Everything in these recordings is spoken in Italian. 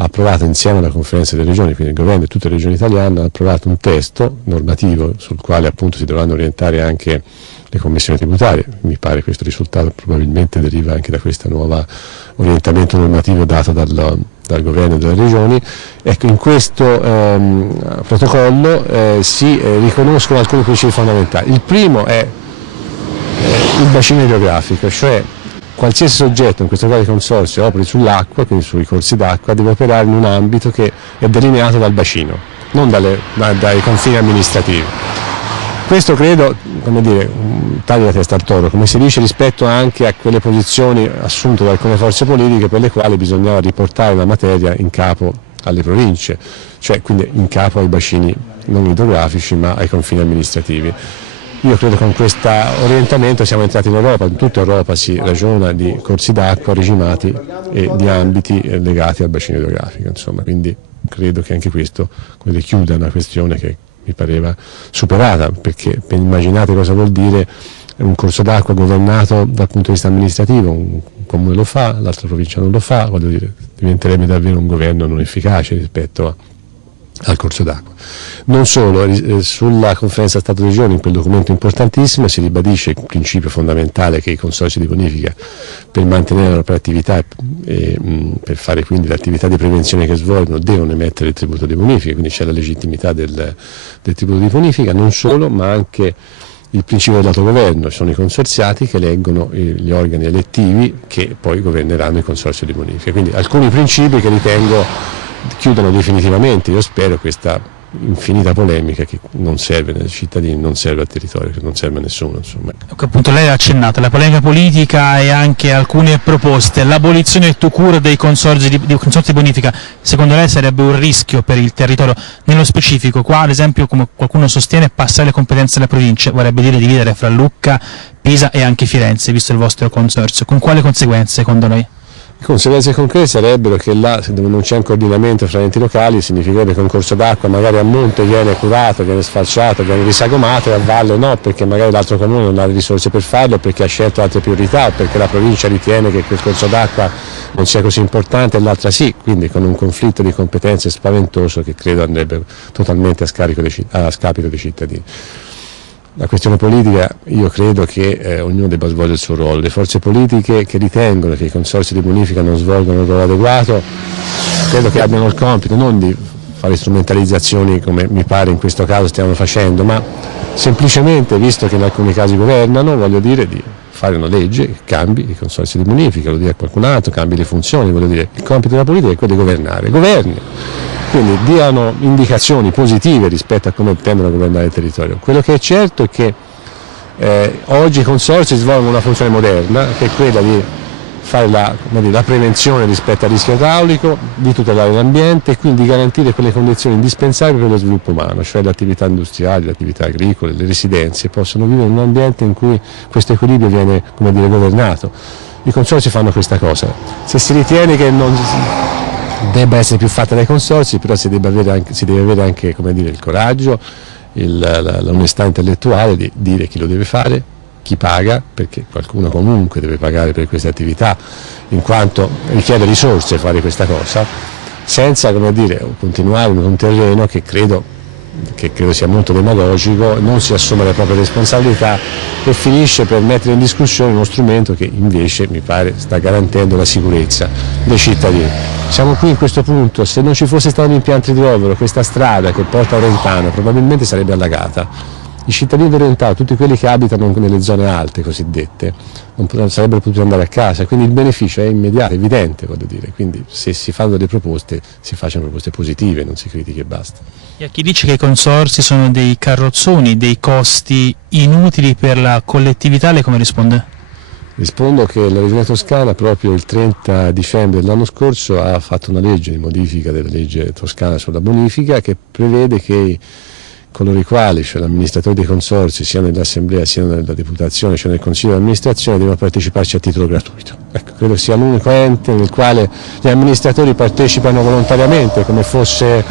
ha approvato insieme alla conferenza delle regioni, quindi il governo e tutte le regioni italiane hanno approvato un testo normativo sul quale appunto si dovranno orientare anche le commissioni tributarie. Mi pare questo risultato probabilmente deriva anche da questo nuovo orientamento normativo dato dal governo e dalle regioni. Ecco, in questo protocollo si riconoscono alcuni principi fondamentali. Il primo è il bacino idrografico, cioè qualsiasi soggetto, in questo caso il consorzio, operi sull'acqua, quindi sui corsi d'acqua, deve operare in un ambito che è delineato dal bacino, non dai confini amministrativi. Questo credo, come dire, taglia la testa al toro, come si dice, rispetto anche a quelle posizioni assunte da alcune forze politiche per le quali bisognava riportare la materia in capo alle province, cioè quindi in capo ai bacini non idrografici ma ai confini amministrativi. Io credo che con questo orientamento siamo entrati in Europa, in tutta Europa si ragiona di corsi d'acqua regimati e di ambiti legati al bacino idrografico, insomma, quindi credo che anche questo chiuda una questione che mi pareva superata, perché immaginate cosa vuol dire un corso d'acqua governato dal punto di vista amministrativo, un comune lo fa, l'altra provincia non lo fa, voglio dire, diventerebbe davvero un governo non efficace rispetto al corso d'acqua. Non solo, sulla conferenza Stato-Regioni, in quel documento importantissimo, si ribadisce il principio fondamentale che i consorzi di bonifica, per mantenere la propria attività e per fare quindi l'attività di prevenzione che svolgono, devono emettere il tributo di bonifica, quindi c'è la legittimità del tributo di bonifica. Non solo, ma anche il principio dell'autogoverno, sono i consorziati che eleggono gli organi elettivi che poi governeranno il consorzio di bonifica. Quindi alcuni principi che ritengo chiudono definitivamente, io spero, questa infinita polemica che non serve ai cittadini, non serve al territorio, che non serve a nessuno, insomma. Appunto, lei ha accennato la polemica politica e anche alcune proposte. L'abolizione tout court dei consorzi di bonifica, secondo lei sarebbe un rischio per il territorio? Nello specifico, qua ad esempio, come qualcuno sostiene, passare le competenze alle province vorrebbe dire dividere fra Lucca, Pisa e anche Firenze, visto il vostro consorzio. Con quale conseguenze secondo lei? Le conseguenze concrete sarebbero che là, se non c'è un coordinamento fra enti locali, significherebbe che un corso d'acqua magari a monte viene curato, viene sfalciato, viene risagomato e a valle no, perché magari l'altro comune non ha le risorse per farlo, perché ha scelto altre priorità, perché la provincia ritiene che quel corso d'acqua non sia così importante e l'altra sì, quindi con un conflitto di competenze spaventoso che credo andrebbe totalmente a scapito dei cittadini. La questione politica, io credo che ognuno debba svolgere il suo ruolo. Le forze politiche che ritengono che i consorzi di bonifica non svolgono un ruolo adeguato, credo che abbiano il compito non di fare strumentalizzazioni come mi pare in questo caso stiamo facendo, ma semplicemente, visto che in alcuni casi governano, voglio dire, di fare una legge che cambi i consorzi di bonifica, lo dire a qualcun altro, cambi le funzioni, voglio dire, il compito della politica è quello di governare, governi. Quindi diano indicazioni positive rispetto a come intendono governare il territorio. Quello che è certo è che oggi i consorzi svolgono una funzione moderna, che è quella di fare la prevenzione rispetto al rischio idraulico, di tutelare l'ambiente e quindi di garantire quelle condizioni indispensabili per lo sviluppo umano, cioè le attività industriali, le attività agricole, le residenze possono vivere in un ambiente in cui questo equilibrio viene governato. I consorzi fanno questa cosa. Se si ritiene che non debba essere più fatta dai consorzi, però si deve avere anche il coraggio, l'onestà intellettuale di dire chi lo deve fare, chi paga, perché qualcuno comunque deve pagare per queste attività, in quanto richiede risorse fare questa cosa, senza continuare in un terreno che credo sia molto demagogico, non si assume le proprie responsabilità e finisce per mettere in discussione uno strumento che invece mi pare sta garantendo la sicurezza dei cittadini. Siamo qui in questo punto, se non ci fosse stato l'impianto idrovero, questa strada che porta a Orentano probabilmente sarebbe allagata. I cittadini di Orentano, tutti quelli che abitano nelle zone alte cosiddette, non sarebbero potuti andare a casa, quindi il beneficio è immediato, evidente, voglio dire, quindi se si fanno delle proposte, si facciano proposte positive, non si critichi e basta. E a chi dice che i consorzi sono dei carrozzoni, dei costi inutili per la collettività, lei come risponde? Rispondo che la Regione Toscana proprio il 30 dicembre dell'anno scorso ha fatto una legge di modifica della legge toscana sulla bonifica che prevede che coloro i quali, cioè l'amministratore dei consorzi, sia nell'assemblea sia nella deputazione, cioè nel consiglio di amministrazione, devono parteciparci a titolo gratuito. Ecco, credo sia l'unico ente nel quale gli amministratori partecipano volontariamente, come fosse,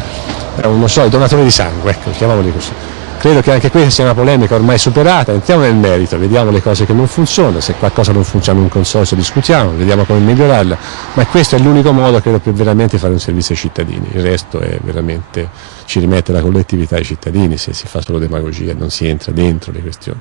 il donatore di sangue, ecco, chiamiamoli così. Credo che anche questa sia una polemica ormai superata, entriamo nel merito, vediamo le cose che non funzionano, se qualcosa non funziona in un consorzio discutiamo, vediamo come migliorarla, ma questo è l'unico modo, credo, per veramente fare un servizio ai cittadini. Il resto è veramente, ci rimette la collettività ai cittadini se si fa solo demagogia e non si entra dentro le questioni.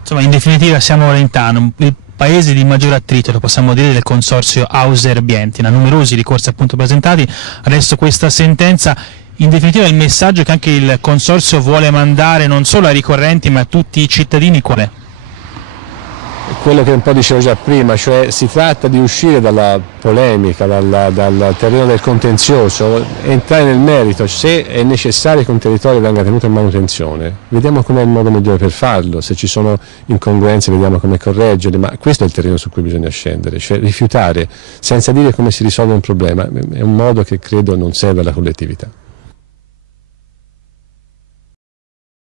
Insomma, in definitiva siamo a Orentano, il paese di maggior attrito, lo possiamo dire, del consorzio Auser-Bientina, numerosi ricorsi appunto presentati, adesso questa sentenza. In definitiva il messaggio che anche il consorzio vuole mandare non solo ai ricorrenti ma a tutti i cittadini qual è? Quello che un po' dicevo già prima, cioè si tratta di uscire dalla polemica, dal terreno del contenzioso, entrare nel merito, se è necessario che un territorio venga tenuto in manutenzione, vediamo qual è il modo migliore per farlo, se ci sono incongruenze vediamo come correggerle, ma questo è il terreno su cui bisogna scendere, cioè rifiutare senza dire come si risolve un problema, è un modo che credo non serve alla collettività.